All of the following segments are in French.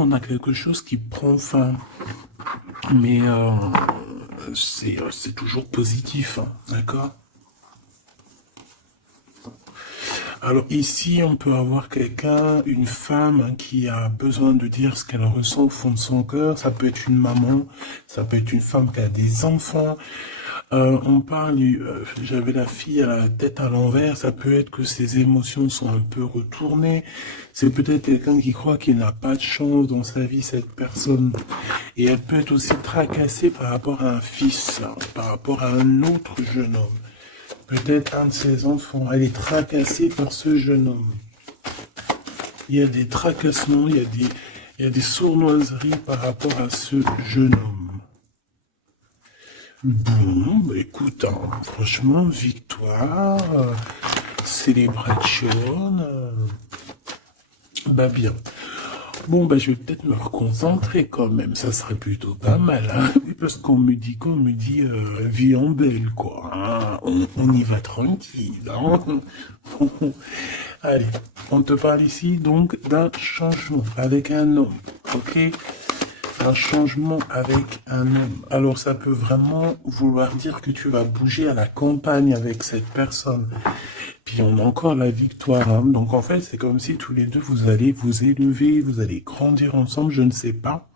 On a quelque chose qui prend fin, mais c'est toujours positif, hein, d'accord? Alors ici, on peut avoir quelqu'un, une femme hein, qui a besoin de dire ce qu'elle ressent au fond de son cœur. Ça peut être une maman, ça peut être une femme qui a des enfants. On parle, j'avais la fille à la tête à l'envers. Ça peut être que ses émotions sont un peu retournées. C'est peut-être quelqu'un qui croit qu'il n'a pas de chance dans sa vie, cette personne. Et elle peut être aussi tracassée par rapport à un fils, hein, par rapport à un autre jeune homme. Peut-être un de ses enfants. Elle est tracassée par ce jeune homme. Il y a des tracassements, il y a des sournoiseries par rapport à ce jeune homme. Bon, bah écoute, hein, franchement, victoire, célébration, bah bien. Bon, bah je vais peut-être me reconcentrer quand même, ça serait plutôt pas mal, hein, parce qu'on me dit vie en belle, quoi. Hein, on y va tranquille, hein. Allez, on te parle ici donc d'un changement avec un homme, ok? Un changement avec un homme. Alors ça peut vraiment vouloir dire que tu vas bouger à la campagne avec cette personne. Puis on a encore la victoire, hein. Donc en fait c'est comme si tous les deux vous allez vous élever, vous allez grandir ensemble, je ne sais pas.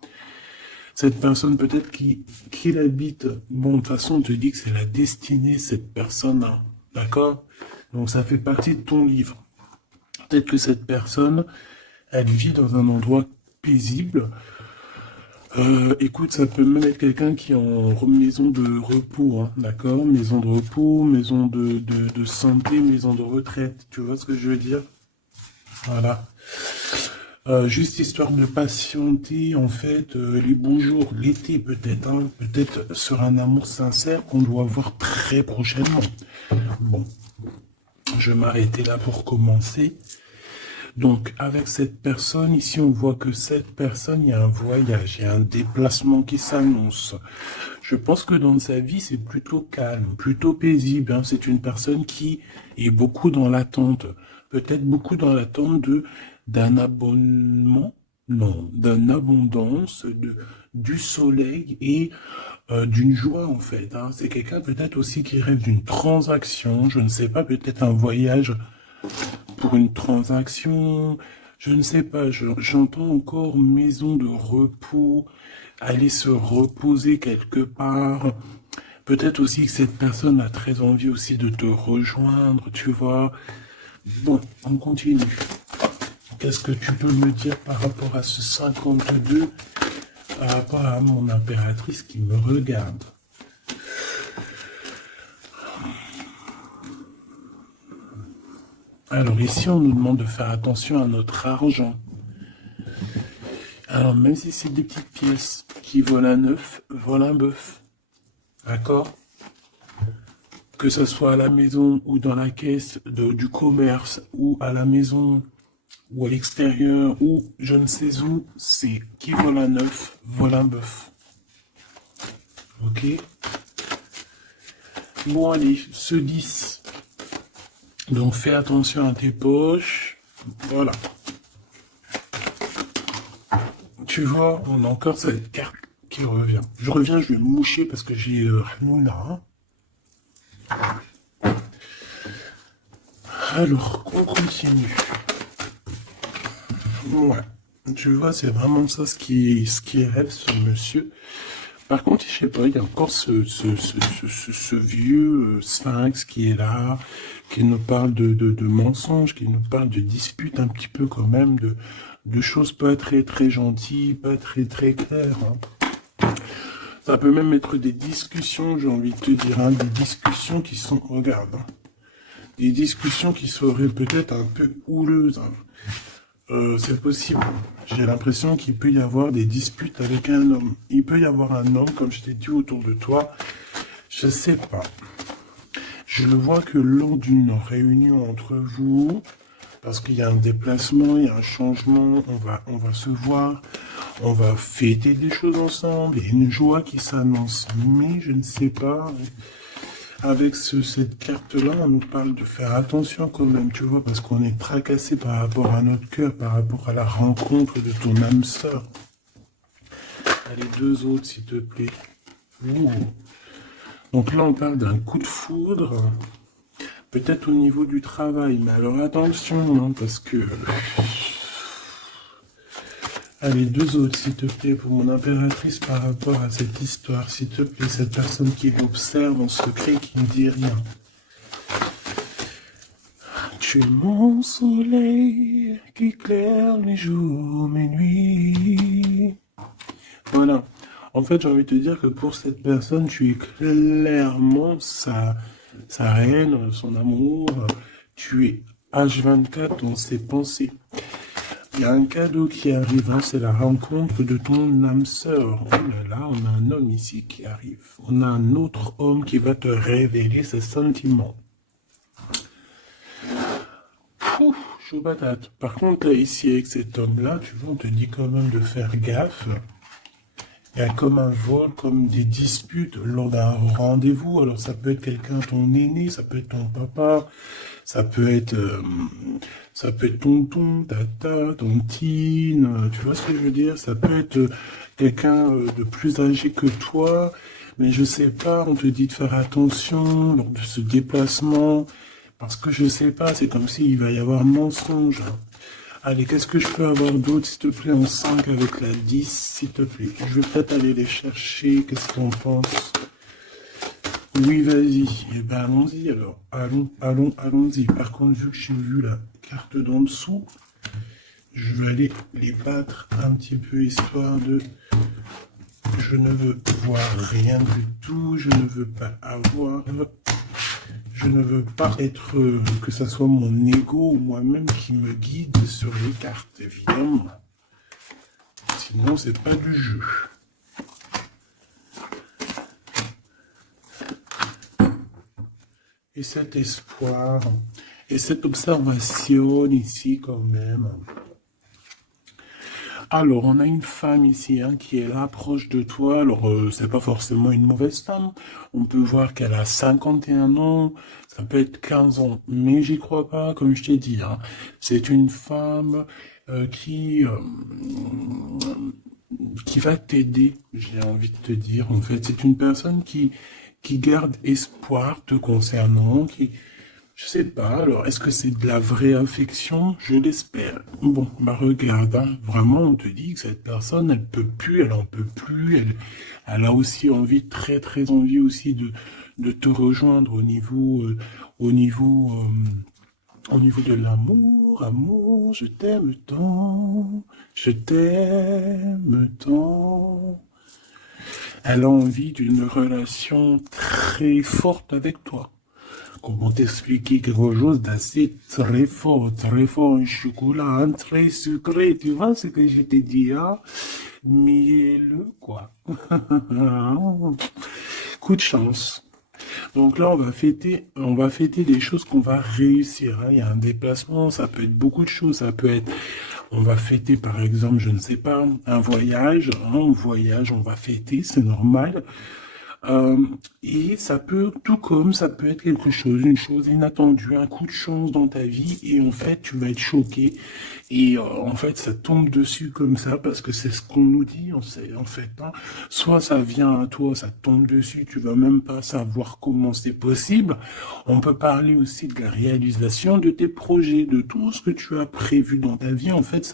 Cette personne peut-être qui l'habite, bon de toute façon on te dit que c'est la destinée cette personne, hein. D'accord? Donc ça fait partie de ton livre. Peut-être que cette personne, elle vit dans un endroit paisible. Écoute, ça peut même être quelqu'un qui est en maison de repos, hein, d'accord? Maison de repos, maison de santé, maison de retraite. Tu vois ce que je veux dire? Voilà. Juste histoire de patienter, en fait, les beaux jours, l'été peut-être, hein, peut-être sur un amour sincère qu'on doit voir très prochainement. Bon, je vais m'arrêter là pour commencer. Donc, avec cette personne, ici, on voit que cette personne, il y a un voyage, il y a un déplacement qui s'annonce. Je pense que dans sa vie, c'est plutôt calme, plutôt paisible, hein. C'est une personne qui est beaucoup dans l'attente. Peut-être beaucoup dans l'attente d'un abonnement, non, d'une abondance, du soleil et d'une joie, en fait, hein. C'est quelqu'un peut-être aussi qui rêve d'une transaction, je ne sais pas, peut-être un voyage pour une transaction, je ne sais pas, j'entends encore maison de repos, aller se reposer quelque part. Peut-être aussi que cette personne a très envie aussi de te rejoindre, tu vois. Bon, on continue. Qu'est-ce que tu peux me dire par rapport à ce 52, par rapport à mon impératrice qui me regarde? Alors ici, on nous demande de faire attention à notre argent. Alors même si c'est des petites pièces qui volent un œuf, volent un bœuf. D'accord? Que ce soit à la maison ou dans la caisse du commerce ou à la maison ou à l'extérieur ou je ne sais où, c'est qui vole un œuf, vole un bœuf. Ok? Bon allez, ce 10. Donc fais attention à tes poches. Voilà. Tu vois, on a encore cette carte qui revient. Je reviens, je vais me moucher parce que j'ai Hanouna. Alors, on continue. Ouais. Tu vois, c'est vraiment ça ce qui rêve ce monsieur. Par contre, je sais pas, il y a encore ce vieux sphinx qui est là, qui nous parle de mensonges, qui nous parle de disputes un petit peu quand même, de choses pas très très gentilles, pas très très claires, hein. Ça peut même être des discussions, j'ai envie de te dire, hein, des discussions qui sont, regarde, hein, des discussions qui seraient peut-être un peu houleuses, hein. C'est possible. J'ai l'impression qu'il peut y avoir des disputes avec un homme. Il peut y avoir un homme, comme je t'ai dit, autour de toi. Je sais pas. Je vois que lors d'une réunion entre vous, parce qu'il y a un déplacement, il y a un changement, on va se voir, on va fêter des choses ensemble, il y a une joie qui s'annonce. Mais je ne sais pas. avec cette carte-là, on nous parle de faire attention quand même, tu vois, parce qu'on est tracassé par rapport à notre cœur, par rapport à la rencontre de ton âme sœur. Les deux autres, s'il te plaît. Ouh. Donc là, on parle d'un coup de foudre, peut-être au niveau du travail, mais alors attention, hein, parce que... Allez, deux autres, s'il te plaît, pour mon impératrice par rapport à cette histoire, s'il te plaît, cette personne qui m'observe en secret, qui ne dit rien. Tu es mon soleil qui éclaire mes jours, mes nuits. Voilà. En fait, j'ai envie de te dire que pour cette personne, tu es clairement sa reine, son amour. Tu es H24 dans ses pensées. Il y a un cadeau qui arrive, hein, c'est la rencontre de ton âme sœur. Oh là là, on a un homme ici qui arrive. On a un autre homme qui va te révéler ses sentiments. Ouf, chaud patate. Par contre, là, ici, avec cet homme-là, tu vois, on te dit quand même de faire gaffe. Il y a comme un vol, comme des disputes lors d'un rendez-vous. Alors, ça peut être quelqu'un, ton aîné, ça peut être ton papa, ça peut être tonton, tata, tontine, tu vois ce que je veux dire? Ça peut être quelqu'un de plus âgé que toi, mais je sais pas, on te dit de faire attention lors de ce déplacement, parce que je sais pas, c'est comme s'il va y avoir mensonge. Allez, qu'est-ce que je peux avoir d'autre, s'il te plaît, en 5 avec la 10, s'il te plaît. Je vais peut-être aller les chercher, qu'est-ce qu'on pense? Oui, vas-y. Eh ben, allons-y alors. Allons-y. Par contre, vu que j'ai vu la carte d'en dessous, je vais aller les battre un petit peu, histoire de... Je ne veux voir rien du tout, je ne veux pas avoir... Je ne veux pas être, que ça soit mon ego ou moi-même qui me guide sur les cartes, évidemment. Sinon, c'est pas du jeu. Et cet espoir, et cette observation ici quand même. Alors, on a une femme ici hein, qui est là, proche de toi. Alors, c'est pas forcément une mauvaise femme. On peut voir qu'elle a 51 ans, ça peut être 15 ans, mais j'y crois pas, comme je t'ai dit. Hein. C'est une femme qui va t'aider, j'ai envie de te dire. En fait, c'est une personne qui garde espoir te concernant, je sais pas, alors est-ce que c'est de la vraie affection? Je l'espère. Bon, bah regarde, hein, vraiment on te dit que cette personne, elle peut plus, elle en peut plus, elle a aussi envie, très très envie aussi de te rejoindre au niveau de l'amour, amour, je t'aime tant, je t'aime tant. Elle a envie d'une relation très forte avec toi. Comment t'expliquer quelque chose d'assez très fort, un chocolat, un très sucré, tu vois ce que je t'ai dit, hein? Mielleux, quoi. Coup de chance. Donc là, on va fêter des choses qu'on va réussir, hein. Il y a un déplacement, ça peut être beaucoup de choses, ça peut être, on va fêter par exemple, je ne sais pas, un voyage, hein, on va fêter, c'est normal. Et ça peut, tout comme ça peut être quelque chose, une chose inattendue, un coup de chance dans ta vie, et en fait, tu vas être choqué, et en fait, ça tombe dessus comme ça, parce que c'est ce qu'on nous dit, en fait, hein. Soit ça vient à toi, ça tombe dessus, tu vas même pas savoir comment c'est possible. On peut parler aussi de la réalisation de tes projets, de tout ce que tu as prévu dans ta vie, en fait,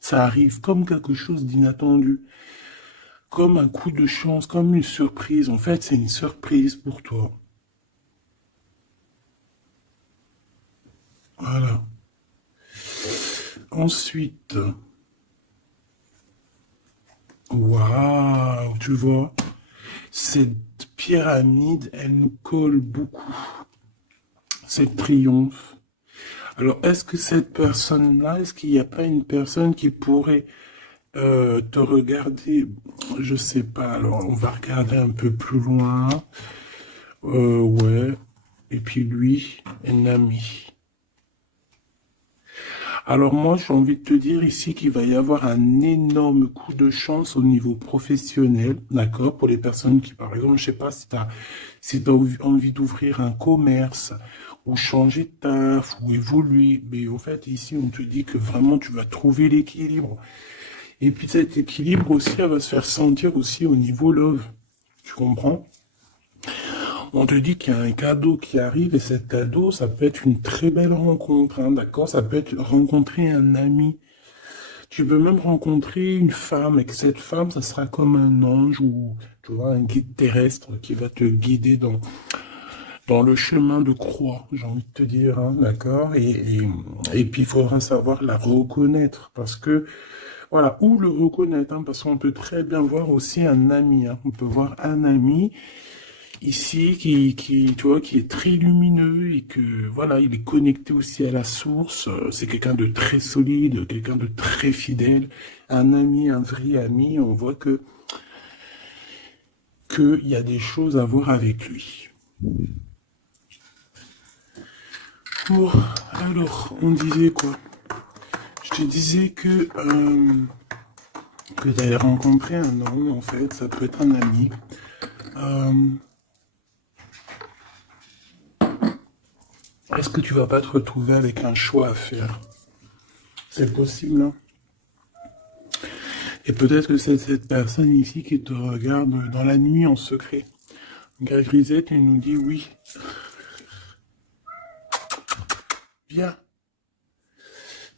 ça arrive comme quelque chose d'inattendu. Comme un coup de chance, comme une surprise. En fait, c'est une surprise pour toi. Voilà. Ensuite, waouh, tu vois, cette pyramide, elle nous colle beaucoup. Cette triomphe. Alors, est-ce que cette personne-là, est-ce qu'il n'y a pas une personne qui pourrait te regarder? Je sais pas, alors on va regarder un peu plus loin. Ouais. Et puis lui, un ami. Alors moi, j'ai envie de te dire ici qu'il va y avoir un énorme coup de chance au niveau professionnel, d'accord? Pour les personnes qui, par exemple, je sais pas si t'as envie d'ouvrir un commerce ou changer de taf ou évoluer. Mais en fait, ici, on te dit que vraiment, tu vas trouver l'équilibre. Et puis cet équilibre aussi, elle va se faire sentir aussi au niveau love. Tu comprends? On te dit qu'il y a un cadeau qui arrive et cet cadeau, ça peut être une très belle rencontre, hein, d'accord? Ça peut être rencontrer un ami. Tu peux même rencontrer une femme et que cette femme, ça sera comme un ange ou, tu vois, un guide terrestre qui va te guider dans le chemin de croix, j'ai envie de te dire, hein, d'accord? Et puis, il faudra savoir la reconnaître parce que, voilà, ou le reconnaître, hein, parce qu'on peut très bien voir aussi un ami, hein. On peut voir un ami ici tu vois, qui est très lumineux et que, voilà, il est connecté aussi à la source. C'est quelqu'un de très solide, quelqu'un de très fidèle, un ami, un vrai ami. On voit qu'il y a des choses à voir avec lui. Bon, alors, on disait quoi? Je te disais que tu allais rencontrer un homme, en fait, ça peut être un ami. Euh, Est-ce que tu vas pas te retrouver avec un choix à faire? C'est possible, hein? Et peut-être que c'est cette personne ici qui te regarde dans la nuit en secret. Car Grisette, elle nous dit oui. Bien.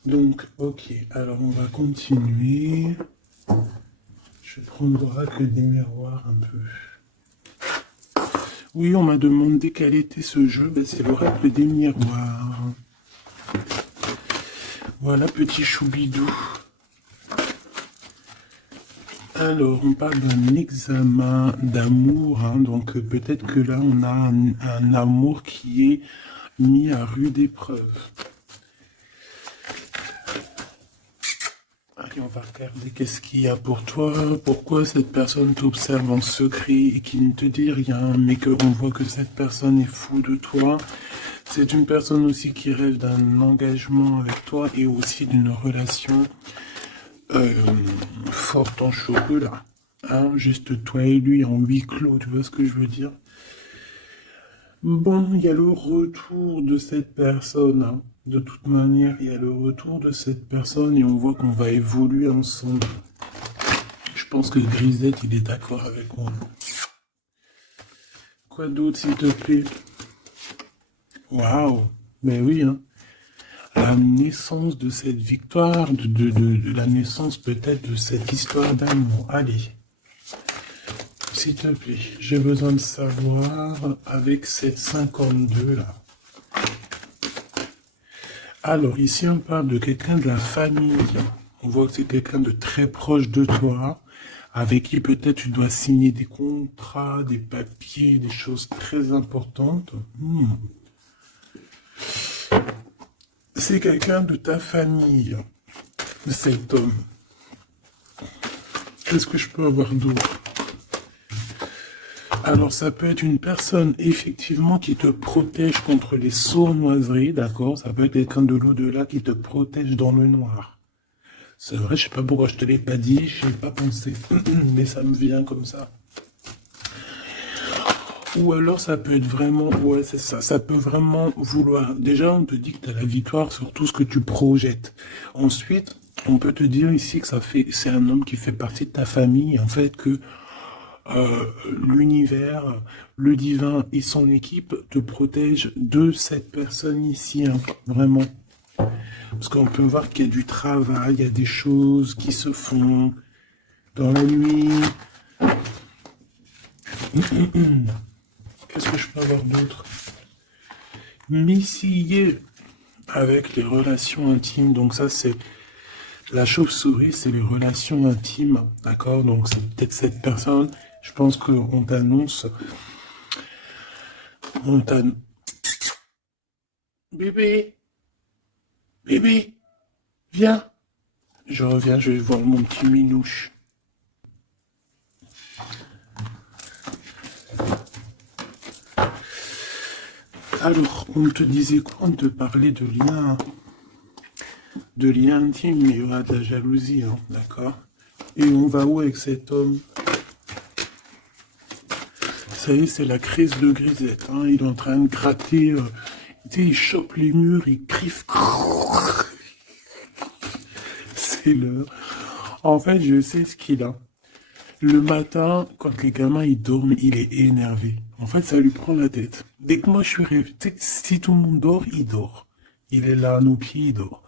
Donc, ok. Alors, on va continuer. Je prendrai que des miroirs un peu. Oui, on m'a demandé quel était ce jeu. Ben, c'est l'oracle des miroirs. Voilà, petit choubidou. Alors, on parle d'un examen d'amour, hein, donc peut-être que là, on a un amour qui est mis à rude épreuve. Allez, on va regarder qu'est-ce qu'il y a pour toi, pourquoi cette personne t'observe en secret et qui ne te dit rien, mais qu'on voit que cette personne est fou de toi. C'est une personne aussi qui rêve d'un engagement avec toi et aussi d'une relation forte en chocolat. Hein, juste toi et lui en huis clos, tu vois ce que je veux dire? Bon, il y a le retour de cette personne, hein. De toute manière, il y a le retour de cette personne et on voit qu'on va évoluer ensemble. Je pense que Grisette, il est d'accord avec moi. Quoi d'autre, s'il te plaît? Waouh! Mais oui, hein. La naissance de cette victoire, de la naissance peut-être de cette histoire d'amour. Allez, s'il te plaît, j'ai besoin de savoir avec cette 52 là. Alors ici on parle de quelqu'un de la famille. On voit que c'est quelqu'un de très proche de toi, avec qui peut-être tu dois signer des contrats, des papiers, des choses très importantes. C'est quelqu'un de ta famille, cet homme. Qu'est-ce que je peux avoir d'autre? Alors ça peut être une personne effectivement qui te protège contre les sournoiseries, d'accord? Ça peut être quelqu'un de l'au-delà qui te protège dans le noir. C'est vrai, je sais pas pourquoi je te l'ai pas dit, je n'ai pas pensé, mais ça me vient comme ça. Ou alors ça peut être vraiment, ouais c'est ça, ça peut vraiment vouloir. Déjà on te dit que tu as la victoire sur tout ce que tu projettes. Ensuite, on peut te dire ici que c'est un homme qui fait partie de ta famille, en fait que l'univers, le divin et son équipe te protègent de cette personne ici, hein, vraiment. Parce qu'on peut voir qu'il y a du travail, il y a des choses qui se font dans la nuit. Qu'est-ce que je peux avoir d'autre? Missillé avec les relations intimes. Donc ça, c'est la chauve-souris, c'est les relations intimes. D'accord? Donc c'est peut-être cette personne. Je pense qu'on t'annonce... On t'annonce... Bébé! Bébé! Viens! Je reviens, je vais voir mon petit minouche. Alors, on te disait quoi? On te parlait de liens de lien intime, mais il y aura de la jalousie, hein, d'accord? Et on va où avec cet homme? Ça y est, c'est la crise de grisette, hein. Il est en train de gratter, tu sais, il chope les murs, il griffe. C'est l'heure. En fait, je sais ce qu'il a. Le matin, quand les gamins ils dorment, il est énervé. En fait, ça lui prend la tête. Dès que moi je suis réveillé, si tout le monde dort, il dort. Il est là à nos pieds, il dort.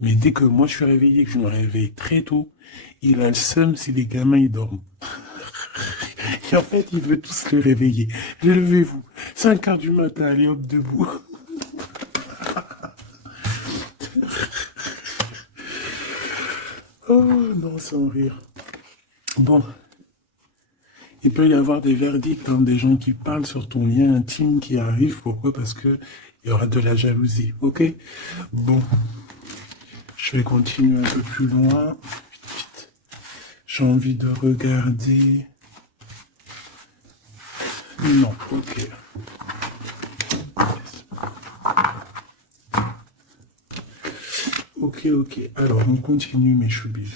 Mais dès que moi je suis réveillé, que je me réveille très tôt, il a le seum si les gamins ils dorment. Et en fait, il veut tous le réveiller. Levez-vous. 5 heures du matin, allez hop, debout. Oh non, sans rire. Bon, il peut y avoir des verdicts, hein, des gens qui parlent sur ton lien intime qui arrivent. Pourquoi? Parce que il y aura de la jalousie. Ok? Bon, je vais continuer un peu plus loin. Vite, vite. J'ai envie de regarder. Non, ok. Ok, ok. Alors, on continue, mes choubis.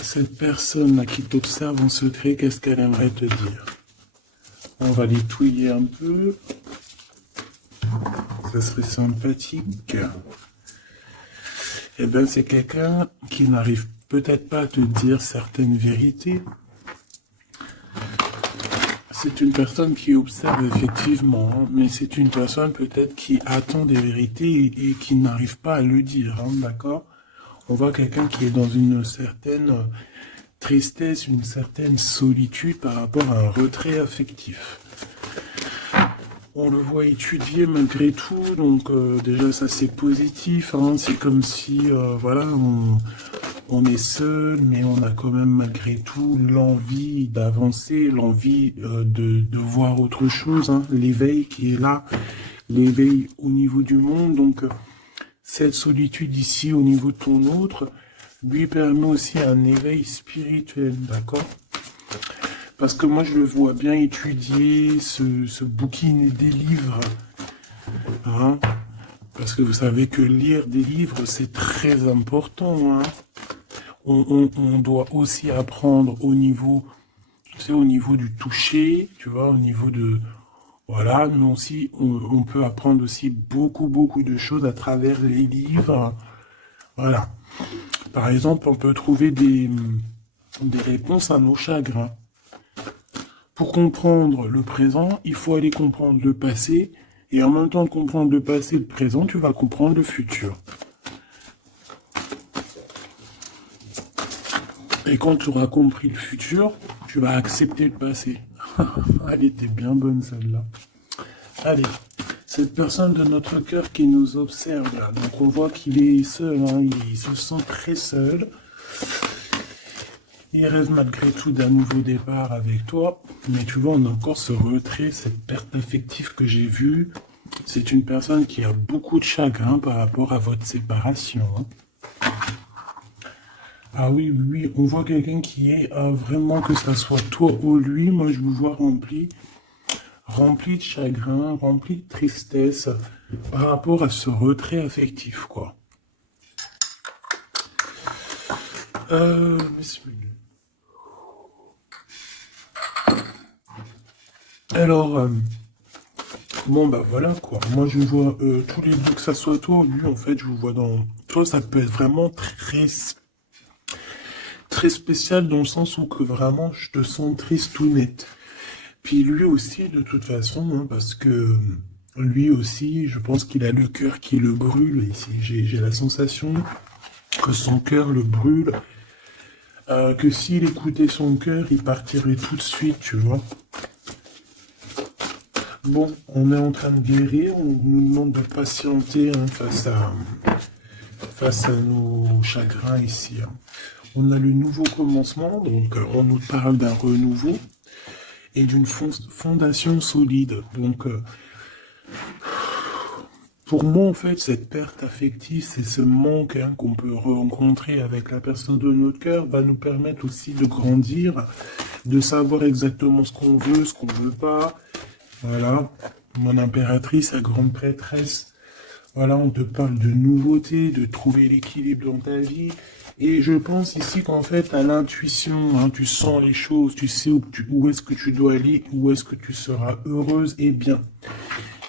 Cette personne à qui t'observe en secret, qu'est-ce qu'elle aimerait te dire? On va les touiller un peu. Ça serait sympathique. Eh bien, c'est quelqu'un qui n'arrive peut-être pas à te dire certaines vérités. C'est une personne qui observe effectivement, hein, mais c'est une personne peut-être qui attend des vérités et qui n'arrive pas à le dire, hein, d'accord? On voit quelqu'un qui est dans une certaine tristesse, une certaine solitude par rapport à un retrait affectif. On le voit étudier malgré tout, donc déjà ça c'est positif, hein, c'est comme si voilà, on est seul, mais on a quand même malgré tout l'envie d'avancer, l'envie de voir autre chose, hein, l'éveil qui est là, l'éveil au niveau du monde, donc cette solitude ici au niveau de ton autre lui permet aussi un éveil spirituel, d'accord? Parce que moi, je le vois bien étudier, ce bouquiner des livres. Hein, parce que vous savez que lire des livres, c'est très important. Hein. On doit aussi apprendre au niveau, tu sais, au niveau du toucher, tu vois, au niveau de... Voilà, mais aussi, on peut apprendre aussi beaucoup de choses à travers les livres. Voilà. Par exemple, on peut trouver des réponses à nos chagrins. Pour comprendre le présent, il faut aller comprendre le passé, et en même temps de comprendre le passé et le présent, tu vas comprendre le futur. Et quand tu auras compris le futur, tu vas accepter le passé. Elle était bien bonne celle-là. Allez, cette personne de notre cœur qui nous observe là, donc on voit qu'il est seul, hein, il se sent très seul. Il rêve malgré tout d'un nouveau départ avec toi, mais tu vois, on a encore ce retrait, cette perte affective que j'ai vue. C'est une personne qui a beaucoup de chagrin par rapport à votre séparation. Hein. Ah oui, oui, on voit quelqu'un qui est vraiment, que ça soit toi ou lui, moi je vous vois rempli de chagrin, rempli de tristesse par rapport à ce retrait affectif, quoi. Alors, bon bah voilà quoi, moi je vois tous les deux, que ça soit toi ou lui, en fait, je vous vois dans... Toi, ça peut être vraiment très spécial dans le sens où que vraiment je te sens triste ou net. Puis lui aussi, de toute façon, hein, parce que lui aussi, je pense qu'il a le cœur qui le brûle ici. J'ai la sensation que son cœur le brûle, que s'il écoutait son cœur, il partirait tout de suite, tu vois. Bon, on est en train de guérir, on nous demande de patienter hein, face à nos chagrins ici. Hein. On a le nouveau commencement, donc on nous parle d'un renouveau et d'une fondation solide. Donc, pour moi, en fait, cette perte affective, c'est ce manque hein, qu'on peut rencontrer avec la personne de notre cœur, va nous permettre aussi de grandir, de savoir exactement ce qu'on veut pas. Voilà, mon impératrice, la grande prêtresse. Voilà, on te parle de nouveauté, de trouver l'équilibre dans ta vie. Et je pense ici qu'en fait, à l'intuition, hein, tu sens les choses, tu sais où est-ce que tu dois aller, où est-ce que tu seras heureuse et bien.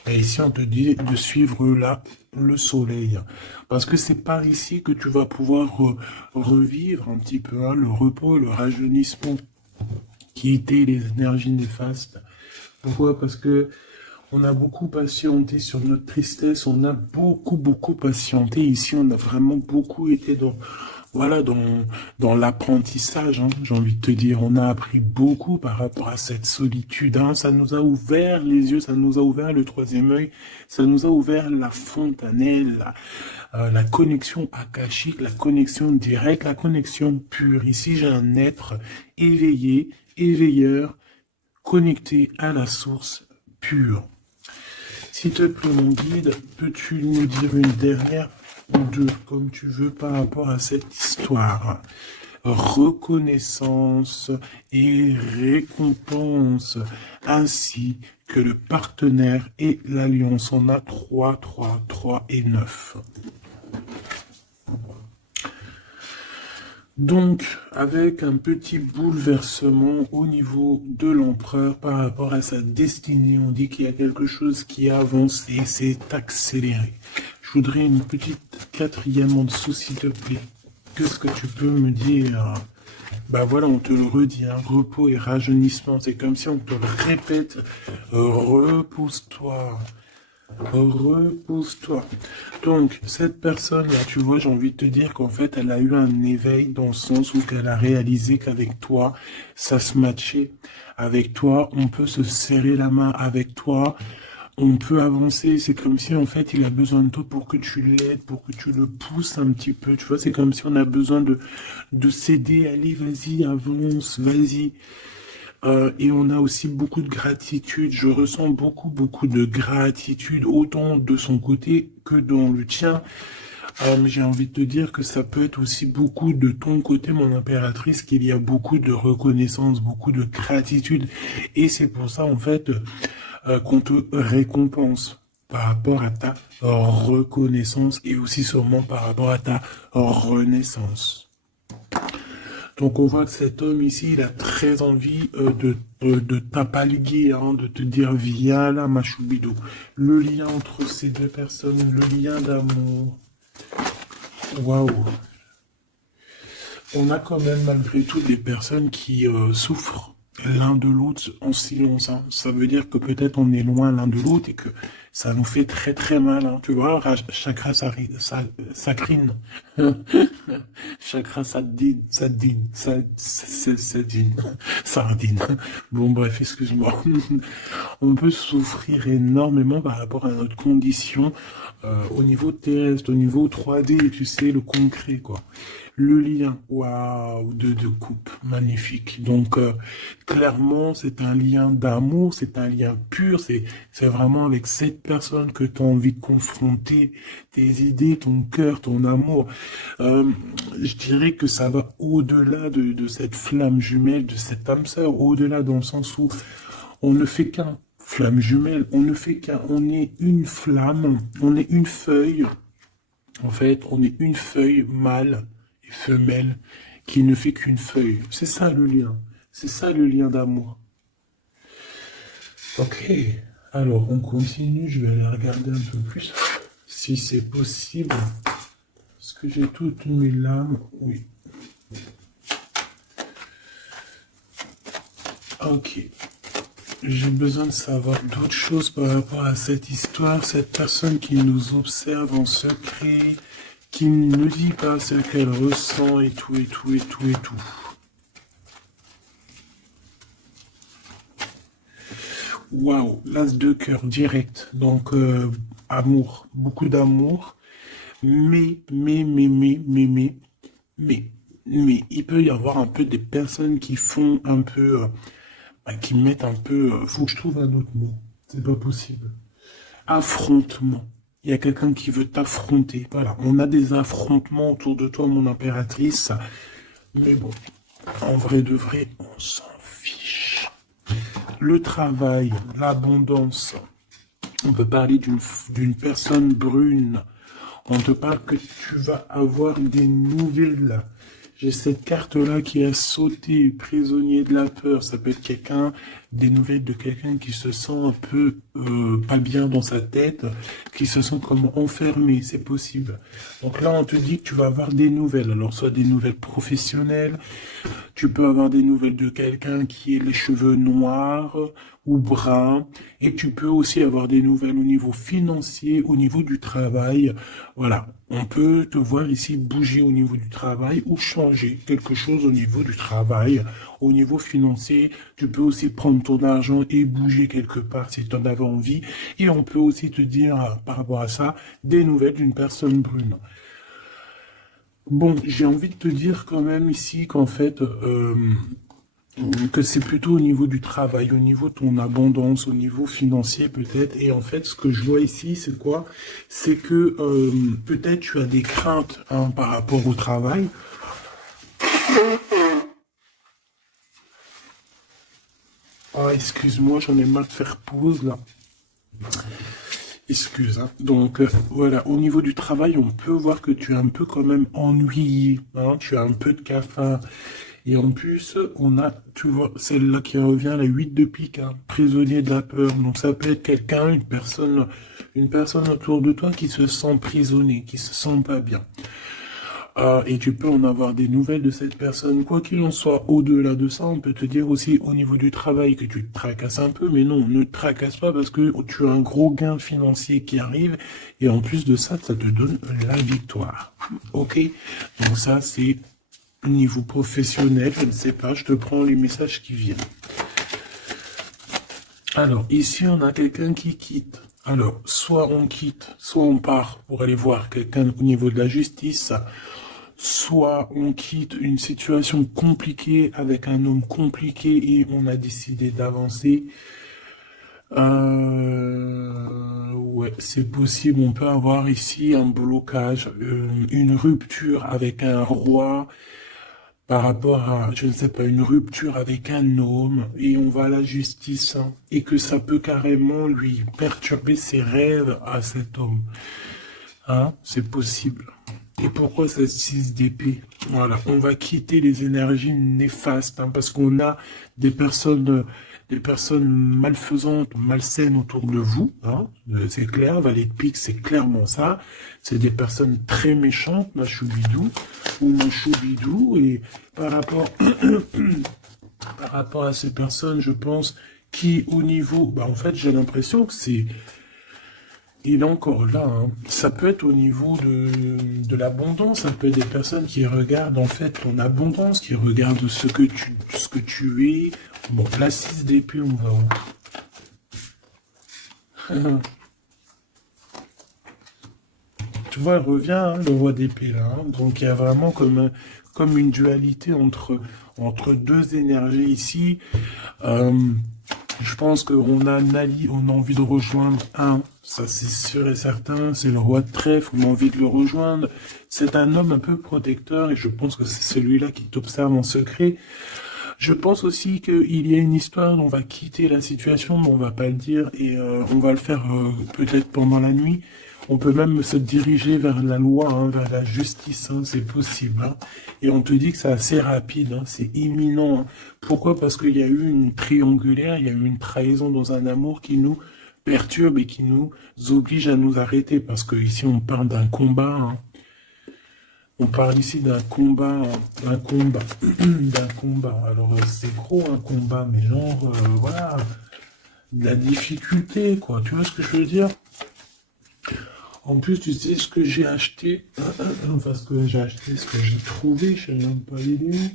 Et ici, on te dit de suivre là le soleil. Parce que c'est par ici que tu vas pouvoir revivre un petit peu hein, le repos, le rajeunissement, quitter les énergies néfastes. Pourquoi? Parce que on a beaucoup patienté sur notre tristesse, on a beaucoup patienté. Ici, on a vraiment beaucoup été voilà, dans l'apprentissage, hein, j'ai envie de te dire. On a appris beaucoup par rapport à cette solitude. Hein. Ça nous a ouvert les yeux, ça nous a ouvert le troisième œil, ça nous a ouvert la fontanelle, la connexion akashique, la connexion directe, la connexion pure. Ici, j'ai un être éveillé, éveilleur, connecté à la source pure. S'il te plaît, mon guide, peux-tu nous dire une dernière ou deux, comme tu veux, par rapport à cette histoire? Reconnaissance et récompense, ainsi que le partenaire et l'alliance. On a 3, 3, 3 et 9. Donc, avec un petit bouleversement au niveau de l'empereur par rapport à sa destinée, on dit qu'il y a quelque chose qui a avancé, c'est accéléré. Je voudrais une petite quatrième en dessous, s'il te plaît. Qu'est-ce que tu peux me dire? Bah voilà, on te le redit, hein, repos et rajeunissement, c'est comme si on te le répète, repose-toi. Repose-toi. Donc, cette personne-là, tu vois, j'ai envie de te dire qu'en fait, elle a eu un éveil dans le sens où elle a réalisé qu'avec toi, ça se matchait. Avec toi, on peut se serrer la main. Avec toi, on peut avancer. C'est comme si, en fait, il a besoin de toi pour que tu l'aides, pour que tu le pousses un petit peu. Tu vois, c'est comme si on a besoin de s'aider. Allez, vas-y, avance, vas-y. Et on a aussi beaucoup de gratitude. Je ressens beaucoup de gratitude, autant de son côté que dans le tien. J'ai envie de te dire que ça peut être aussi beaucoup de ton côté, mon impératrice, qu'il y a beaucoup de reconnaissance, beaucoup de gratitude. Et c'est pour ça, en fait, qu'on te récompense par rapport à ta reconnaissance et aussi sûrement par rapport à ta renaissance. Donc on voit que cet homme ici, il a très envie de t'apalguer, hein, de te dire viens là, ma choubido. Le lien entre ces deux personnes, le lien d'amour. Waouh. On a quand même malgré tout des personnes qui souffrent l'un de l'autre en silence. Hein. Ça veut dire que peut-être on est loin l'un de l'autre et que ça nous fait très mal. Hein. Tu vois, chakra sakrine. Chakra sadine, sardine. Bon bref, excuse-moi. On peut souffrir énormément par rapport à notre condition au niveau terrestre, au niveau 3D, tu sais, le concret, quoi. Le lien, waouh, de couple, magnifique. Donc, clairement, c'est un lien d'amour, c'est un lien pur, c'est vraiment avec cette personne que tu as envie de confronter tes idées, ton cœur, ton amour. Je dirais que ça va au-delà de cette flamme jumelle, de cette âme sœur, au-delà dans le sens où on ne fait qu'un. Flamme jumelle, on ne fait qu'un, on est une flamme, on est une feuille. En fait, on est une feuille mâle et femelle qui ne fait qu'une feuille. C'est ça le lien. C'est ça le lien d'amour. Ok. Alors, on continue. Je vais aller regarder un peu plus si c'est possible. Est-ce que j'ai toutes mes lames? Oui. Ok. J'ai besoin de savoir d'autres choses par rapport à cette histoire, cette personne qui nous observe en secret, qui ne dit pas ce qu'elle ressent et tout. Waouh, l'as de cœur direct, donc amour, beaucoup d'amour, mais, il peut y avoir un peu des personnes qui font un peu... qui mettent un peu... faut que je trouve un autre mot. C'est pas possible. Affrontement. Il y a quelqu'un qui veut t'affronter. Voilà, on a des affrontements autour de toi, mon impératrice. Mais bon, en vrai de vrai, on s'en fiche. Le travail, l'abondance. On peut parler d'une personne brune. On te parle que tu vas avoir des nouvelles. J'ai cette carte-là qui a sauté, prisonnier de la peur. Ça peut être quelqu'un, des nouvelles de quelqu'un qui se sent un peu pas bien dans sa tête, qui se sent comme enfermé, c'est possible. Donc là, on te dit que tu vas avoir des nouvelles. Alors, soit des nouvelles professionnelles, tu peux avoir des nouvelles de quelqu'un qui a les cheveux noirs ou bruns, et tu peux aussi avoir des nouvelles au niveau financier, au niveau du travail. Voilà, on peut te voir ici bouger au niveau du travail ou changer quelque chose au niveau du travail. Au niveau financier, tu peux aussi prendre ton argent et bouger quelque part si tu en avais envie. Et on peut aussi te dire, par rapport à ça, des nouvelles d'une personne brune. Bon, j'ai envie de te dire quand même ici qu'en fait, que c'est plutôt au niveau du travail, au niveau de ton abondance, au niveau financier peut-être. Et en fait, ce que je vois ici, c'est quoi? C'est que peut-être tu as des craintes hein, par rapport au travail. Ah, excuse-moi, j'en ai marre de faire pause là. Excuse. Hein. Donc voilà, au niveau du travail, on peut voir que tu es un peu quand même ennuyé. Hein, tu as un peu de cafard. Et en plus, on a, tu vois, celle-là qui revient, la 8 de pique, hein, prisonnier de la peur. Donc ça peut être quelqu'un, une personne autour de toi qui se sent prisonnier, qui se sent pas bien. Et tu peux en avoir des nouvelles de cette personne. Quoi qu'il en soit, au-delà de ça, on peut te dire aussi au niveau du travail que tu te tracasses un peu, mais non, ne te tracasse pas parce que tu as un gros gain financier qui arrive. Et en plus de ça, ça te donne la victoire. Ok? Donc ça, c'est niveau professionnel, je ne sais pas, je te prends les messages qui viennent. Alors, ici, on a quelqu'un qui quitte. Alors, soit on quitte, soit on part pour aller voir quelqu'un au niveau de la justice, soit on quitte une situation compliquée avec un homme compliqué et on a décidé d'avancer. Ouais, c'est possible, on peut avoir ici un blocage, une rupture avec un roi, par rapport à, je ne sais pas, une rupture avec un homme, et on va à la justice, hein, et que ça peut carrément lui perturber ses rêves à cet homme. Hein, c'est possible. Et pourquoi cette 6 d'épée? Voilà, on va quitter les énergies néfastes, hein, parce qu'on a des personnes malfaisantes, malsaines autour de vous. Hein, c'est clair, Valet de pique, c'est clairement ça. C'est des personnes très méchantes, Machoubidou, ou Machoubidou, et par rapport, par rapport à ces personnes, je pense, qui au niveau, bah en fait, j'ai l'impression que c'est il est encore là. Hein. Ça peut être au niveau de l'abondance. Ça peut être des personnes qui regardent en fait ton abondance, qui regardent ce que tu es. Bon, la 6 d'épée, on va où? Tu vois, elle revient, hein, le roi d'épée là. Hein. Donc il y a vraiment comme une dualité entre deux énergies ici. Je pense qu'on a Nali, on a envie de rejoindre un, ça c'est sûr et certain, c'est le roi de trèfle, on a envie de le rejoindre. C'est un homme un peu protecteur et je pense que c'est celui-là qui t'observe en secret. Je pense aussi qu'il y a une histoire, on va quitter la situation, mais on va pas le dire et on va le faire peut-être pendant la nuit. On peut même se diriger vers la loi, hein, vers la justice, hein, c'est possible. Hein. Et on te dit que c'est assez rapide, hein, c'est imminent. Hein. Pourquoi? Parce qu'il y a eu une triangulaire, il y a eu une trahison dans un amour qui nous perturbe et qui nous oblige à nous arrêter. Parce que ici on parle d'un combat. Hein. On parle ici d'un combat, d'un combat, d'un combat. Alors c'est gros un combat, mais genre, voilà, de la difficulté, quoi. Tu vois ce que je veux dire? En plus, tu sais ce que j'ai acheté, enfin ce que j'ai acheté, ce que j'ai trouvé, je ne sais même pas il est où.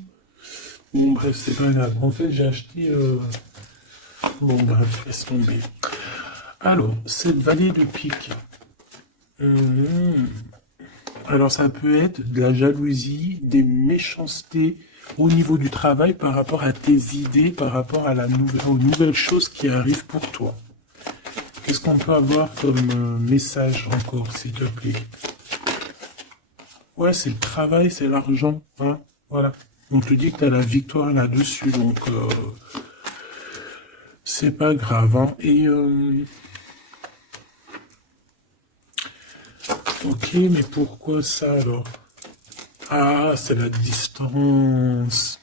Bon bref, c'est pas grave. En fait, j'ai acheté, bon bref, laisse tomber. Alors, cette vallée de pique. Alors ça peut être de la jalousie, des méchancetés au niveau du travail par rapport à tes idées, par rapport à aux nouvelles choses qui arrivent pour toi. Qu'est-ce qu'on peut avoir comme message encore, s'il te plaît? Ouais, c'est le travail, c'est l'argent, hein, voilà. On te dit que tu as la victoire là-dessus, donc c'est pas grave, hein. Et ok, mais pourquoi ça alors? Ah, c'est la distance.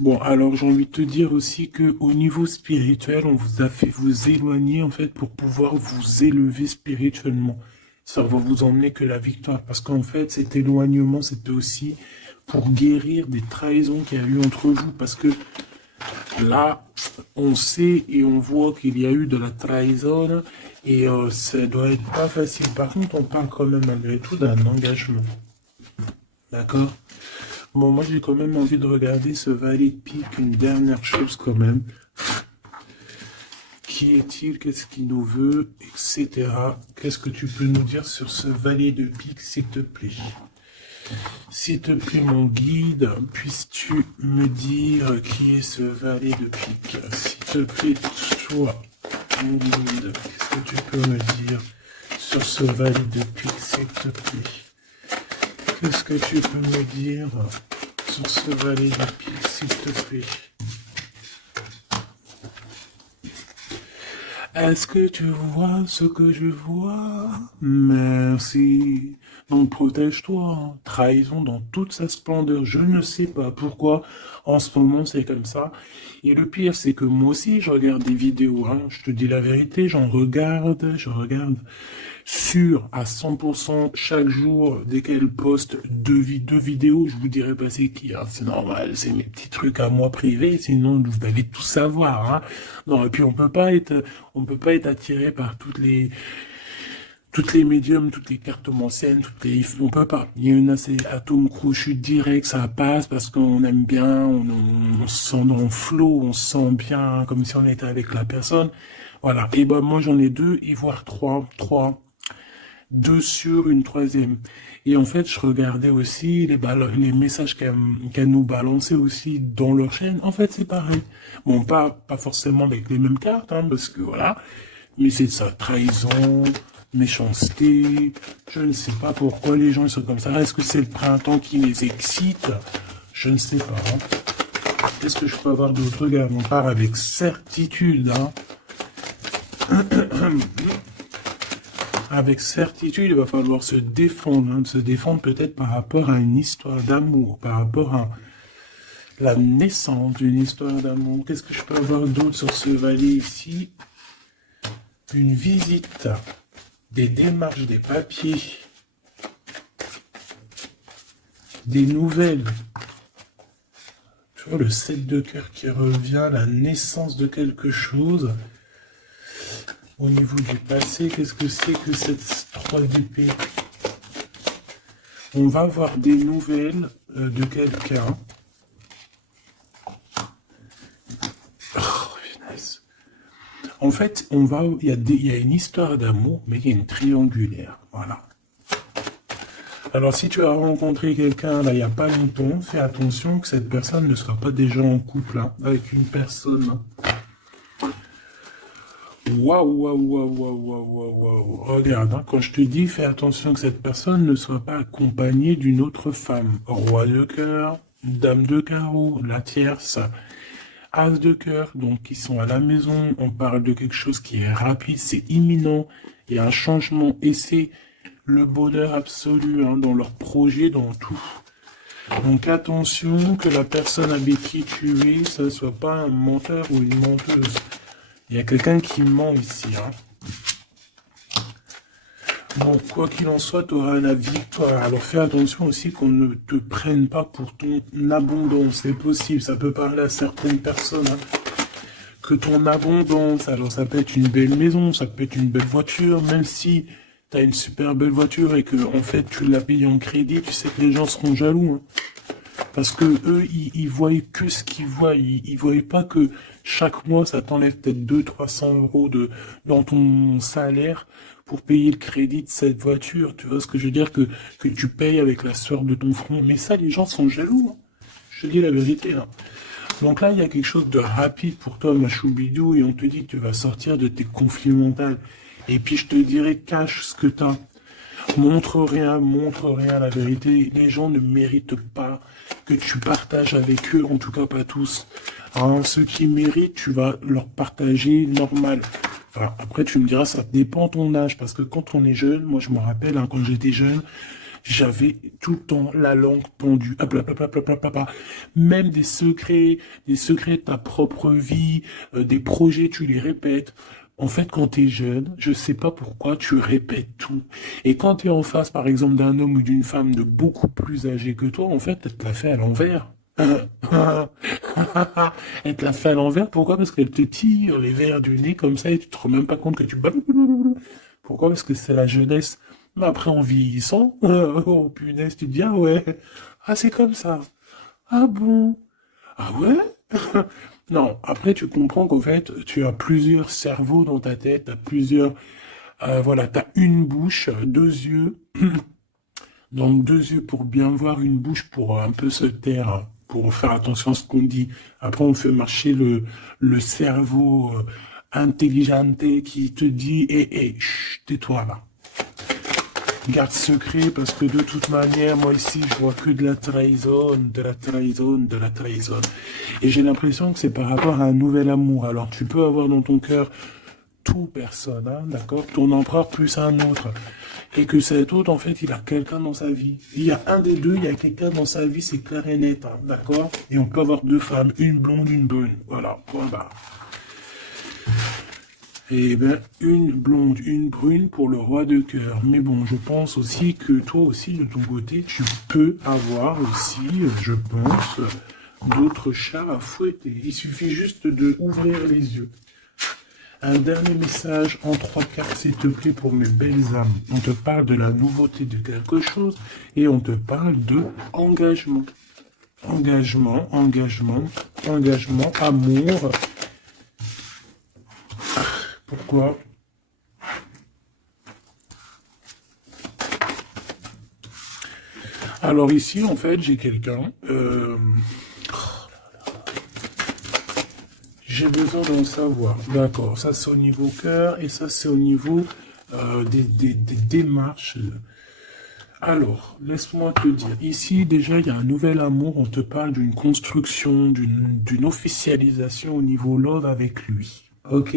Bon, alors j'ai envie de te dire aussi que au niveau spirituel, on vous a fait vous éloigner en fait pour pouvoir vous élever spirituellement. Ça va vous emmener que la victoire, parce qu'en fait, cet éloignement, c'était aussi pour guérir des trahisons qu'il y a eu entre vous, parce que là, on sait et on voit qu'il y a eu de la trahison, et ça doit être pas facile. Par contre, on parle quand même malgré tout d'un engagement. D'accord? Bon, moi j'ai quand même envie de regarder ce valet de pique, une dernière chose quand même. Qui est-il? Qu'est-ce qu'il nous veut? Etc. Qu'est-ce que tu peux nous dire sur ce valet de pique, s'il te plaît? S'il te plaît, mon guide, puisses-tu me dire qui est ce valet de pique? S'il te plaît, toi, mon guide, qu'est-ce que tu peux me dire sur ce valet de pique, s'il te plaît? Qu'est-ce que tu peux me dire sur ce valet de pique, s'il te plaît? Est-ce que tu vois ce que je vois? Merci. Donc protège-toi, hein. Trahison dans toute sa splendeur. Je ne sais pas pourquoi en ce moment c'est comme ça. Et le pire, c'est que moi aussi je regarde des vidéos, hein. Je te dis la vérité, je regarde sûr à 100% chaque jour, dès qu'elle poste deux vidéos, je vous dirai pas c'est qui, hein. C'est normal, c'est mes petits trucs à moi privés, sinon vous allez tout savoir, hein. Non, et puis on peut pas être attiré par toutes les médiums, toutes les cartomanciennes, on peut pas. Il y a une assez atome crochu direct, ça passe parce qu'on aime bien, on se sent dans le flow, on se sent bien, comme si on était avec la personne. Voilà. Et ben, moi, j'en ai deux, et voire deux sur une troisième. Et en fait, je regardais aussi les messages qu'elle nous balançait aussi dans leur chaîne. En fait, c'est pareil. Bon, pas forcément avec les mêmes cartes, hein, parce que voilà. Mais c'est ça, trahison, méchanceté. Je ne sais pas pourquoi les gens ils sont comme ça. Est-ce que c'est le printemps qui les excite? Je ne sais pas, hein. Qu'est-ce que je peux avoir d'autre? Regarde, on part avec certitude, hein. Avec certitude, il va falloir se défendre, hein, se défendre peut-être par rapport à une histoire d'amour, par rapport à la naissance d'une histoire d'amour. Qu'est-ce que je peux avoir d'autre sur ce valet ici? Une visite, des démarches, des papiers, des nouvelles. Tu vois, le 7 de cœur qui revient, la naissance de quelque chose. Au niveau du passé, qu'est-ce que c'est que cette 3 d'épée? On va avoir des nouvelles de quelqu'un. Oh, punaise. En fait, il y a une histoire d'amour, mais il y a une triangulaire. Voilà. Alors, si tu as rencontré quelqu'un, là, il n'y a pas longtemps, fais attention que cette personne ne soit pas déjà en couple, hein, avec une personne. Waouh, waouh, waouh, waouh, waouh, waouh, waouh. Regarde, hein, quand je te dis, fais attention que cette personne ne soit pas accompagnée d'une autre femme. Roi de cœur, dame de carreau, la tierce, as de cœur, donc ils sont à la maison, on parle de quelque chose qui est rapide, c'est imminent, il y a un changement, et c'est le bonheur absolu, hein, dans leur projet, dans tout. Donc attention que la personne avec qui tu es, ça ne soit pas un menteur ou une menteuse. Il y a quelqu'un qui ment ici, hein. Bon, quoi qu'il en soit, tu auras la victoire. Alors fais attention aussi qu'on ne te prenne pas pour ton abondance. C'est possible, ça peut parler à certaines personnes, hein. Que ton abondance, alors ça peut être une belle maison, ça peut être une belle voiture, même si tu as une super belle voiture et que en fait tu l'as payé en crédit, tu sais que les gens seront jaloux, hein. Parce que eux, ils voient que ce qu'ils voient. Ils voient pas que chaque mois, ça t'enlève peut-être 200-300 euros dans ton salaire pour payer le crédit de cette voiture. Tu vois ce que je veux dire? Que tu payes avec la sueur de ton front. Mais ça, les gens sont jaloux, hein. Je te dis la vérité, hein. Donc là, il y a quelque chose de rapide pour toi, ma choubidou, et on te dit que tu vas sortir de tes conflits mentaux. Et puis je te dirais, cache ce que t'as. Montre rien, la vérité. Les gens ne méritent pas que tu partages avec eux, en tout cas pas tous. Hein, ceux qui méritent, tu vas leur partager normal. Enfin, après, tu me diras, ça dépend de ton âge, parce que quand on est jeune, moi je me rappelle, hein, quand j'étais jeune, j'avais tout le temps la langue pendue. Ah, blablabla. Même des secrets de ta propre vie, des projets, tu les répètes. En fait, quand tu es jeune, je sais pas pourquoi tu répètes tout. Et quand tu es en face, par exemple, d'un homme ou d'une femme de beaucoup plus âgé que toi, en fait, elle te l'a fait à l'envers. Elle te l'a fait à l'envers. Pourquoi? Parce qu'elle te tire les verres du nez comme ça et tu te rends même pas compte que tu... Pourquoi? Parce que c'est la jeunesse. Mais après, en vieillissant, oh punaise, tu te dis, ah ouais, ah c'est comme ça. Ah bon? Ah ouais? Non, après tu comprends qu'en fait, tu as plusieurs cerveaux dans ta tête, tu as plusieurs... voilà, tu as une bouche, deux yeux. Donc deux yeux pour bien voir, une bouche pour un peu se taire, pour faire attention à ce qu'on dit. Après, on fait marcher le cerveau intelligente qui te dit, chut, tais-toi là. Garde secret parce que de toute manière, moi ici, je vois que de la trahison, de la trahison, de la trahison. Et j'ai l'impression que c'est par rapport à un nouvel amour. Alors tu peux avoir dans ton cœur tout personne, hein, d'accord, ton empereur plus un autre. Et que cet autre, en fait, il a quelqu'un dans sa vie. Il y a un des deux, il y a quelqu'un dans sa vie, c'est clair et net, hein, d'accord. Et on peut avoir deux femmes, une blonde, une brune. Voilà, point barre. Eh bien, une blonde, une brune pour le roi de cœur. Mais bon, je pense aussi que toi aussi, de ton côté, tu peux avoir aussi, je pense, d'autres chats à fouetter. Il suffit juste de ouvrir les yeux. Un dernier message en 3 quarts, s'il te plaît, pour mes belles âmes. On te parle de la nouveauté de quelque chose et on te parle de engagement. Engagement, amour. Pourquoi? Alors ici, en fait, j'ai quelqu'un. J'ai besoin d'en savoir. D'accord, ça c'est au niveau cœur et ça c'est au niveau des démarches. Alors, laisse-moi te dire. Ici, déjà, il y a un nouvel amour. On te parle d'une construction, d'une officialisation au niveau love avec lui. Ok?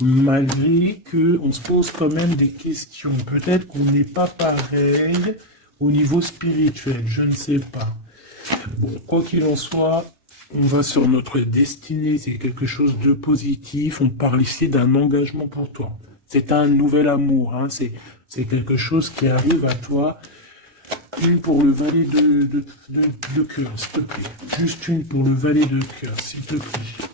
Malgré que on se pose quand même des questions. Peut-être qu'on n'est pas pareil au niveau spirituel, je ne sais pas. Bon, quoi qu'il en soit, on va sur notre destinée, c'est quelque chose de positif. On parle ici d'un engagement pour toi. C'est un nouvel amour, hein. C'est quelque chose qui arrive à toi. Une pour le valet de cœur, s'il te plaît. Juste une pour le valet de cœur, s'il te plaît.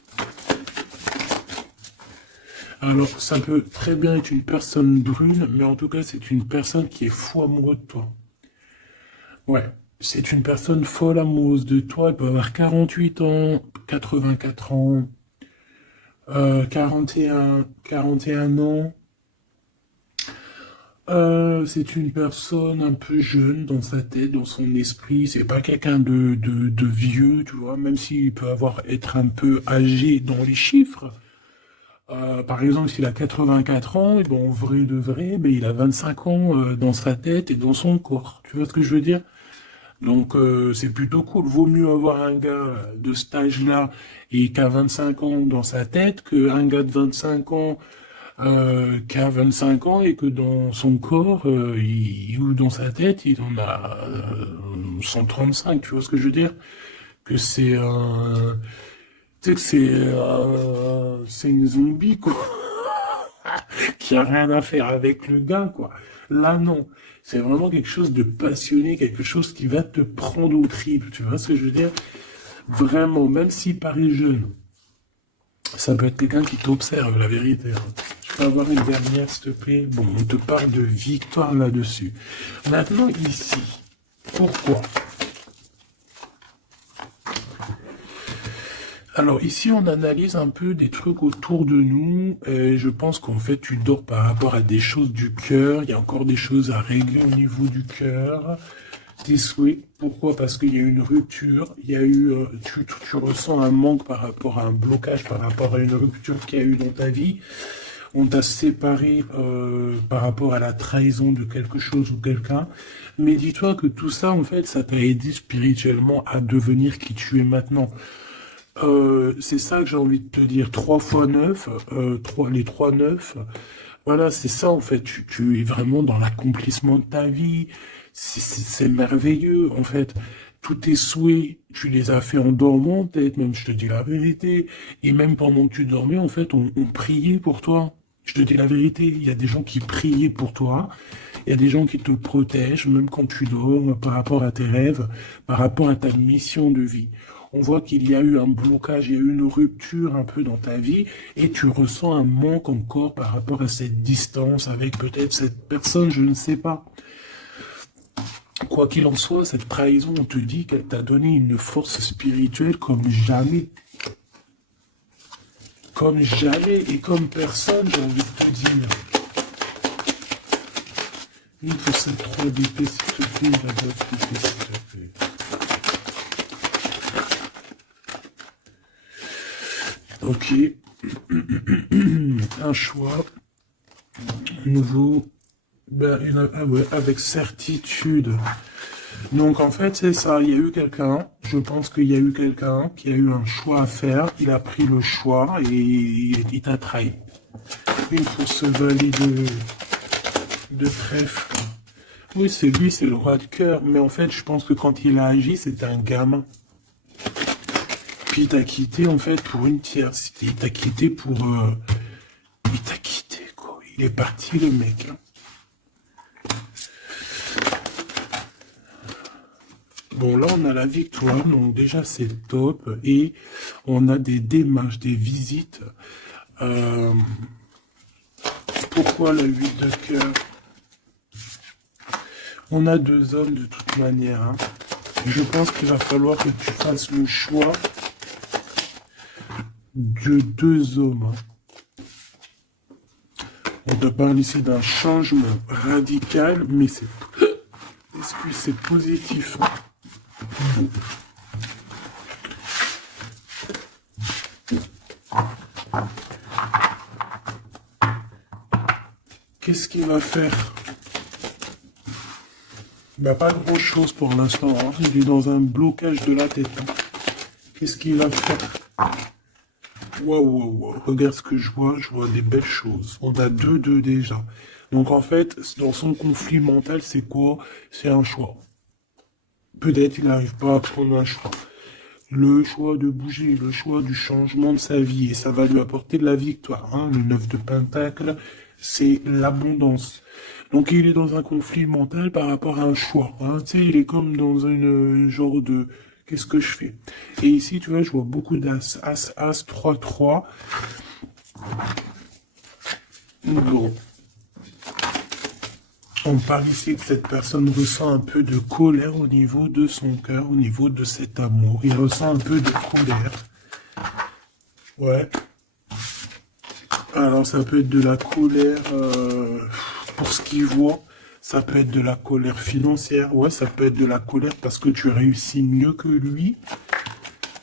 Alors, ça peut très bien être une personne brune, mais en tout cas, c'est une personne qui est fou amoureux de toi. Ouais, c'est une personne folle amoureuse de toi. Elle peut avoir 48 ans, 84 ans, 41 ans. C'est une personne un peu jeune dans sa tête, dans son esprit. C'est pas quelqu'un de vieux, tu vois, même s'il peut être un peu âgé dans les chiffres. Par exemple, s'il a 84 ans, et bon, en vrai de vrai, ben, il a 25 ans dans sa tête et dans son corps. Tu vois ce que je veux dire? Donc, c'est plutôt cool. Vaut mieux avoir un gars de cet âge-là et qui a 25 ans dans sa tête qu'un gars de 25 ans qui a 25 ans et que dans son corps ou dans sa tête, il en a 135. Tu vois ce que je veux dire? Que c'est tu sais que c'est une zombie, quoi, qui a rien à faire avec le gars, quoi. Là, non. C'est vraiment quelque chose de passionné, quelque chose qui va te prendre au tripes, tu vois ce que je veux dire? Vraiment, même s'il paraît jeune, ça peut être quelqu'un qui t'observe, la vérité, hein. Je peux avoir une dernière, s'il te plaît? Bon, on te parle de victoire là-dessus. Maintenant, ici, pourquoi? Alors ici, on analyse un peu des trucs autour de nous. Et je pense qu'en fait, tu dors par rapport à des choses du cœur. Il y a encore des choses à régler au niveau du cœur. tes souhaits. Pourquoi? Parce qu'il y a eu une rupture, il y a eu, tu ressens un manque par rapport à un blocage, par rapport à une rupture qu'il y a eu dans ta vie. On t'a séparé par rapport à la trahison de quelque chose ou quelqu'un. Mais dis-toi que tout ça, en fait, ça t'a aidé spirituellement à devenir qui tu es maintenant. C'est ça que j'ai envie de te dire. 3 fois 9, les 3 9. Voilà, c'est ça en fait. Tu es vraiment dans l'accomplissement de ta vie. C'est merveilleux en fait. Tous tes souhaits, tu les as fait en dormant, peut-être même, je te dis la vérité. Et même pendant que tu dormais, en fait, on priait pour toi. Je te dis la vérité. Il y a des gens qui priaient pour toi. Il y a des gens qui te protègent, même quand tu dors, par rapport à tes rêves, par rapport à ta mission de vie. On voit qu'il y a eu un blocage, il y a eu une rupture un peu dans ta vie, et tu ressens un manque encore par rapport à cette distance avec peut-être cette personne, je ne sais pas. Quoi qu'il en soit, cette trahison, on te dit qu'elle t'a donné une force spirituelle comme jamais. Comme jamais et comme personne, j'ai envie de te dire. Il faut cette 3 d'épée, s'il te plaît, la boîte d'épée, s'il te plaît. Ok. Un choix. Nouveau. Ben, avec certitude. Donc en fait, c'est ça. Il y a eu quelqu'un. Je pense qu'il y a eu quelqu'un qui a eu un choix à faire. Il a pris le choix et il t'a trahi. Il faut se valer de trèfle. Oui, c'est lui, c'est le roi de cœur. Mais en fait, je pense que quand il a agi, c'était un gamin. Puis il t'a quitté, en fait, pour une tierce. Il t'a quitté pour... Il t'a quitté, quoi. Il est parti, le mec. Hein. Bon, là, on a la victoire. Donc, déjà, c'est top. Et on a des démarches, des visites. Pourquoi la 8 de cœur? On a 2 hommes de toute manière. Hein. Je pense qu'il va falloir que tu fasses le choix de 2 hommes. On te parle ici d'un changement radical, mais c'est positif. Qu'est-ce qu'il va faire? Bah, pas grand chose pour l'instant. Hein. Il est dans un blocage de la tête. Hein. Qu'est-ce qu'il va faire? Waouh. Regarde ce que je vois des belles choses. On a 2-2 déjà. Donc en fait, dans son conflit mental, c'est quoi? C'est un choix. Peut-être il n'arrive pas à prendre un choix. Le choix de bouger, le choix du changement de sa vie. Et ça va lui apporter de la victoire. Hein. Le 9 de Pentacle, c'est l'abondance. Donc il est dans un conflit mental par rapport à un choix. Hein. Tu sais, il est comme dans une genre de... Qu'est-ce que je fais? Et ici, tu vois, je vois beaucoup d'as, as, as, 3, 3. Bon. On parle ici que cette personne ressent un peu de colère au niveau de son cœur, au niveau de cet amour. Il ressent un peu de colère. Ouais. Alors, ça peut être de la colère pour ce qu'il voit. Ça peut être de la colère financière. Ouais, ça peut être de la colère parce que tu réussis mieux que lui.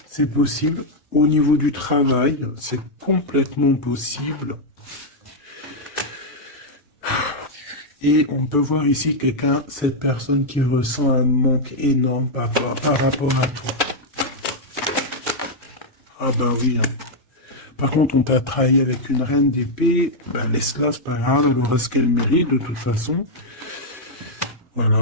C'est possible. Au niveau du travail, c'est complètement possible. Et on peut voir ici cette personne qui ressent un manque énorme par rapport à toi. Ah ben oui. Hein. Par contre, on t'a trahi avec une reine d'épée. Ben laisse-la, c'est pas grave, elle aura ce qu'elle mérite de toute façon. Voilà.